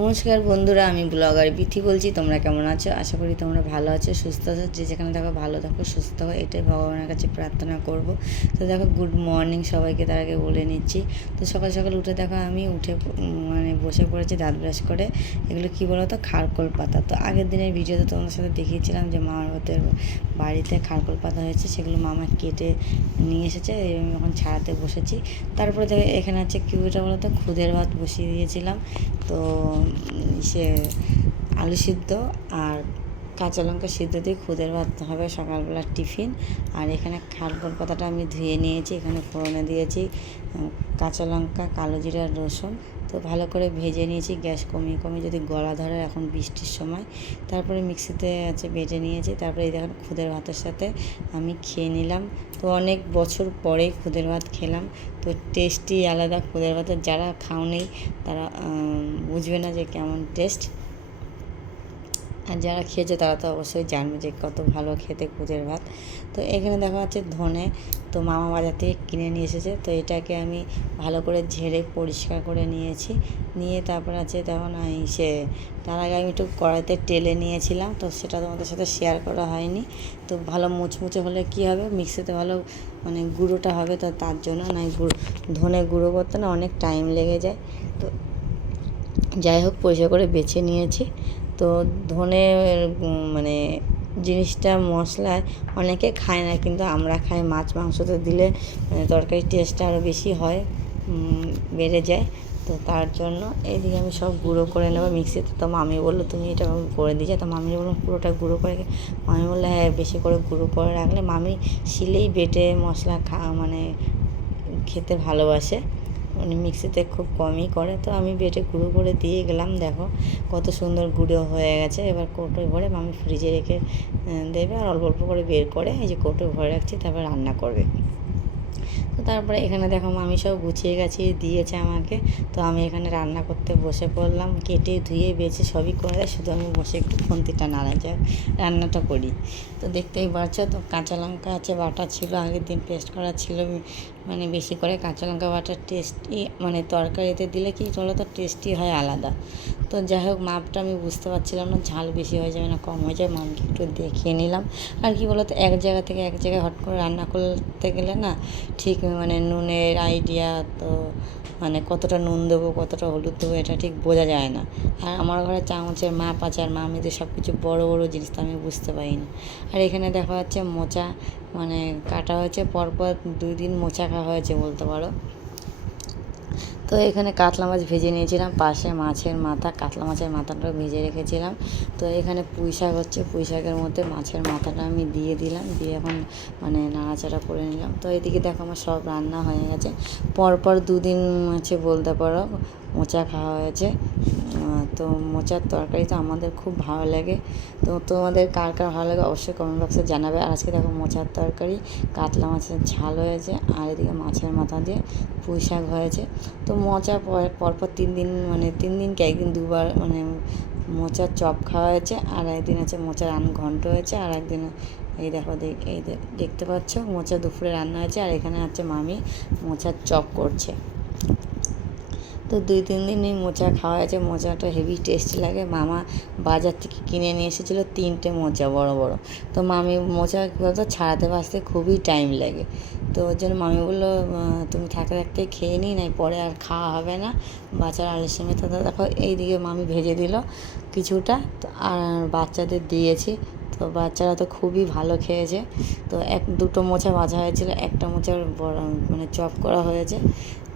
নমস্কার বন্ধুরা, আমি ব্লগার বিথি বলছি, তোমরা কেমন আছো? আশা করি তোমরা ভালো আছো, সুস্থ আছো, যে যেখানে থাকো ভালো থাকো, সুস্থ থাকো এটাই ভগবানের কাছে প্রার্থনা করব। তো দেখো গুড মর্নিং সবাইকে তার আগে বলে নিচ্ছি। তো সকাল সকাল উঠে দেখো, আমি উঠে মানে বসে পড়েছি দাঁত ব্রাশ করে। এগুলো কী বলো তো খারকোল পাতা। তো আগের দিনের ভিডিওতে তোমাদের সাথে দেখিয়েছিলাম যে মামার ওদের বাড়িতে খারকোল পাতা হয়েছে, সেগুলো মামা কেটে নিয়ে এসেছে আমি এখন ছাড়াতে বসেছি। তারপরে দেখো, এখানে আছে কিউটা বলো তো খুদের ভাত বসিয়ে দিয়েছিলাম। তো সে আলু সিদ্ধ আর কাঁচা লঙ্কা সিদ্ধ দিয়ে খুদের ভাত হবে সকালবেলার টিফিন। আর এখানে খারকোল পাতাটা আমি ধুয়ে নিয়েছি, এখানে ফোড়নে দিয়েছি কাঁচা লঙ্কা, কালো জিরা, রসুন। তো ভালো করে ভেজে নিয়েছি, গ্যাস কমিয়ে কমিয়ে যদি গলা ধরে এখন বৃষ্টির সময়। তারপরে মিক্সিতে আছে বেটে নিয়েছি, তারপরে এই দেখেন খুদের ভাতের সাথে আমি খেয়ে নিলাম। তো অনেক বছর পরে খুদের ভাত খেলাম, তো টেস্টি আলাদা। খুদের ভাতের যারা খাওনি তারা বুঝবে না যে কেমন টেস্ট। যারা খেয়েছে তারা তো অবশ্যই জানবে যে কত ভালো খেতে খুদের ভাত। তো এখানে দেখা যাচ্ছে ধনে তো মামা বাজার থেকে কিনে নিয়ে এসেছে। তো এটাকে আমি ভালো করে ঝেড়ে পরিষ্কার করে নিয়েছি। নিয়ে তারপর আছে তখন সে, তার আগে আমি একটু কড়াইতে টেলে নিয়েছিলাম। তো সেটা তোমাদের সাথে শেয়ার করা হয়নি। তো ভালো মুচমুচে হলে কী হবে? মিক্সিতে ভালো মানে গুঁড়োটা হবে তো তার জন্য। না গুঁড়ো, ধনে গুঁড়ো করতে না অনেক টাইম লেগে যায়। তো যাই হোক পয়সা করে বেছে নিয়েছি। তো ধনে মানে জিনিসটা মশলায় অনেকে খায় না, কিন্তু আমরা খাই। মাছ মাংসতে দিলে মানে তরকারির টেস্টটা আরও বেশি হয় বেড়ে যায়। তো তার জন্য এইদিকে আমি সব গুঁড়ো করে নেব মিক্সিতে। তো মামি বলল, তুমি এটা করে দিয়ে তো মামি বলল, পুরোটা গুঁড়ো করে মামি বলল হ্যাঁ বেশি করে গুঁড়ো করে রাখলে মামি শিলেই বেটে মশলা খা মানে খেতে ভালোবাসে। উনি মিক্সিতে খুব কমই করে। তো আমি বেটে গুঁড়ো করে দিয়ে গেলাম, দেখো কত সুন্দর গুঁড়ো হয়ে গেছে। এবার কৌটোয় ভরে আমি ফ্রিজে রেখে দেবে আর অল্প অল্প করে বের করে এই যে কৌটো ভরে রাখছি, তারপর রান্না করবে। তো তারপরে এখানে দেখো আমি সব গুছিয়ে গেছি দিয়েছে আমাকে। তো আমি এখানে রান্না করতে বসে পড়লাম, কেটে ধুয়ে বেছে সবই করে দেয় শুধু আমি বসে একটু খন্তিটা নাড়া যায় রান্নাটা করি। তো দেখতেই পারছ তো কাঁচা লঙ্কা আছে, বাটা ছিল, আগের দিন পেস্ট করা ছিল মানে বেশি করে কাঁচা লঙ্কা বাটার টেস্টি মানে তরকারিতে দিলে কি চলো তো টেস্টি হয় আলাদা। তো যাই হোক, মাপটা আমি বুঝতে পারছিলাম না, ঝাল বেশি হয়ে যাবে না, কম হয়ে যাবে মামকে একটু দেখিয়ে নিলাম। আর কি বলতো, এক জায়গা থেকে এক জায়গায় হট করে রান্না করতে গেলে না, ঠিক মানে নুনের আইডিয়া তো মানে কতটা নুন দেবো, কতটা হলুদ দেবো, এটা ঠিক বোঝা যায় না। আর আমার ঘরে চামচের মাপ আছে, আর মামিদের সব কিছু বড়ো বড়ো জিনিস তো আমি বুঝতে পারি না আর এখানে দেখা যাচ্ছে মোচা মানে কাটা হয়েছে, পরপর দুই দিন মোচা খাওয়া হয়েছে বলতে পারো। তো এখানে কাতলা মাছ ভেজে নিয়েছিলাম, পাশে মাছের মাথা, কাতলা মাছের মাথাটাও ভেজে রেখেছিলাম। তো এখানে পুঁই শাক হচ্ছে, পুঁই শাকের মধ্যে মাছের মাথাটা আমি দিয়ে দিলাম, দিয়ে এখন মানে নাড়াচাড়া করে নিলাম। তো এদিকে দেখো আমার সব রান্না হয়ে গেছে। পরপর দুদিন আছে বলতে পারো মোচা খাওয়া হয়েছে। তো মোচার তরকারি তো আমাদের খুব ভালো লাগে। তো তোমাদের কার কার ভালো লাগে অবশ্যই কমেন্ট বক্সে জানাবে। আর আজকে দেখো মোচার তরকারি, কাতলা মাছের ঝাল হয়েছে আর এদিকে মাছের মাথা দিয়ে পুঁই শাক হয়েছে। তো মোচা পর- পরপর তিন দিন মানে তিন দিন কি একদিন দুবার মানে মোচার চপ খাওয়া হয়েছে আর একদিন আছে মোচার আন ঘন্ট হয়েছে আর একদিন এই দেখো এই দেখতে পাচ্ছ মোচা দুপুরে রান্না হয়েছে আর এখানে আছে মামি মোচার চপ করছে। তো দুই, তিন দিনই মোচা খাওয়া হয়েছে। মোচাটা হেভি টেস্টি লাগে। মামা বাজার থেকে কিনে নিয়ে এসেছিল তিনটে মোচা, বড় বড়। তো মামি মোচা বলতো ছাড়াতে বাঁচতে খুবই টাইম লাগে। তো ওর জন্য মামি বলল তুমি থাকতে থাকতে খেয়ে নিই, নাই পরে আর খাওয়া হবে না। বাচ্চার আলুর সঙ্গে তো দেখো এইদিকে মামি ভেজে দিল কিছুটা। আর বাচ্চাদের দিয়েছি তো বাচ্চারা তো খুবই ভালো খেয়েছে। তো এক, দুটো মোচা ভাজা হয়েছিল, একটা মোচার মানে চপ করা হয়েছে।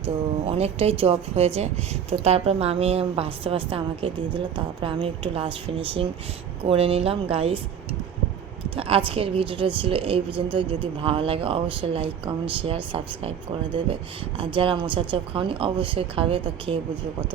তো অনেকটাই চপ হয়েছে। তো তারপরে মামি ভাজতে ভাজতে আমাকে দিয়ে দিল। তারপরে আমি একটু লাস্ট ফিনিশিং করে নিলাম গাইস তো আজকের ভিডিওটা ছিল এই পর্যন্ত যদি ভালো লাগে, অবশ্যই লাইক কমেন্ট শেয়ার সাবস্ক্রাইব করে দেবে। আর যারা মোচার চপ খাওনি, অবশ্যই খাবে। তো খেয়ে বুঝবে কত